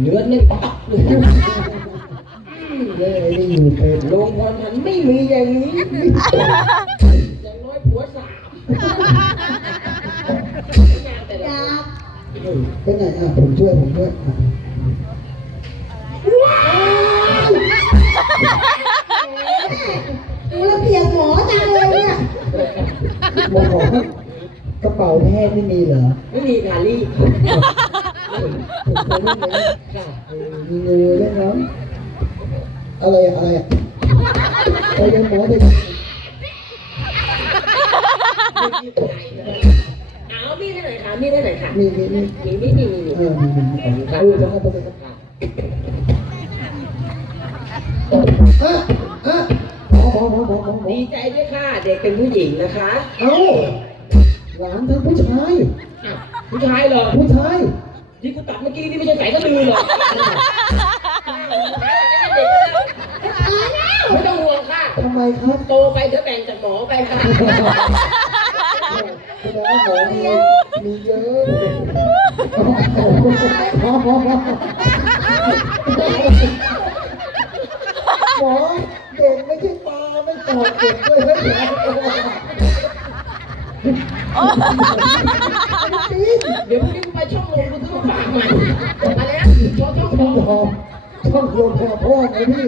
เนื้อเนี่ยปักเลยเลยนี่อยู่เป็นโรงพยาบาลมันไม่มีอย่างนี้ อย่างน้อยผัวสามงานแต่ละยาคนเป็นไงอะผมช่วยผมช่วยอะดูแล้วเปียกหมอจังเลยเนี่ยหมอกระเป๋าแพทย์ไม่มีเหรอ ไม่มีการรีบ มีงูด้วยนาะอะไรอะอะไรอะไปยังหมอไปเอามีดให้หน่อยค่ะมีดให้หน่อยค่ะมีมีมีมีมีมีมีมีเออมีมีมีเออจะเข้าไปเลยครับอะอะหมอหมอหมอหมอหมอหมอดีใจด้วยค่ะ เด็กเป็นผู้หญิงนะคะ เอ้าหลานทั้งผู้ชาย ผู้ชายเหรอผู้ชาย ที่กูตัดเมื่อกี้นี่ไม่ใช่สายสะดือเหรอไม่ต้องห่วงค่ะ ทำไมครับโตไปเดี๋ยวแบ่งจากหมอไปค่ะแสดงว่าหมอมีมีเยอะหมอหมอหมอหมอเด็กไม่ใช่ปลาไม่ตอบเด็กด้วยเฮ้ยจริงเดี๋ยวพรุ่งนี้กูไปช่อง ช่องช่องช่องชอบชอบโดนพ่อพ่อไงพี่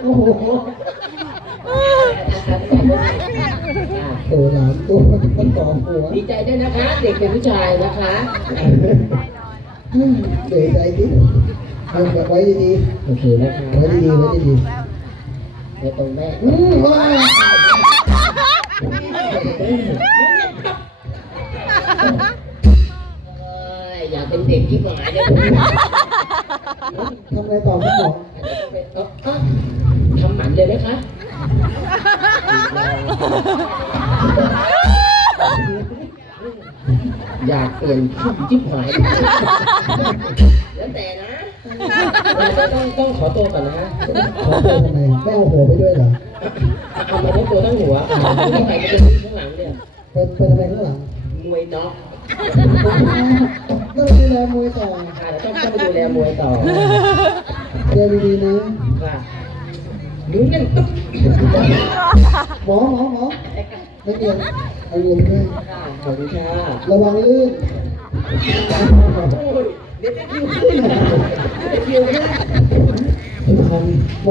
โอ้โหตัวหลานตัวมันต่อหัวดีใจด้วยนะคะ เด็กเป็นผู้ชายนะคะเสียใจดิเอาแบบไว้ดีโอเคนะคะไว้ดีๆไว้ดีเดี๋ยวตรงแม่ๆอืมว้าวเอ้ยอยากเป็นเด็กที่หมายเนี่ย ทำอะไรต่อครับหมอเอ้าเอ้าทำหมันเลยไหมคะอยากเปลี่ยนชื่อจิ๊บหาย แล้วแต่นะเราต้องต้องขอตัวก่อนนะขอตัวทำไมไม่เอาหัวไปด้วยเหรอเอามาทั้งตัวทั้งหัวไม่ใส่ไปตรงนี้ข้างหลังเนี่ยไปไปทำไมข้างหลังมวยน็อกนั่งดูแลมวยต่อ ค่ะแล้วต้องต้องไปดูแลมวยต่อเรียนดีๆนะค่ะนิ้วแน่นตุ๊บหมอหมอหมอไม่เรียนเอาเรียนด้วยค่ะขอบคุณค่ะระวังลื่นโอ้ยเดี๋ยวจะคิวขึ้นเดี๋ยวจะคิวขึ้นทุกคนหมอ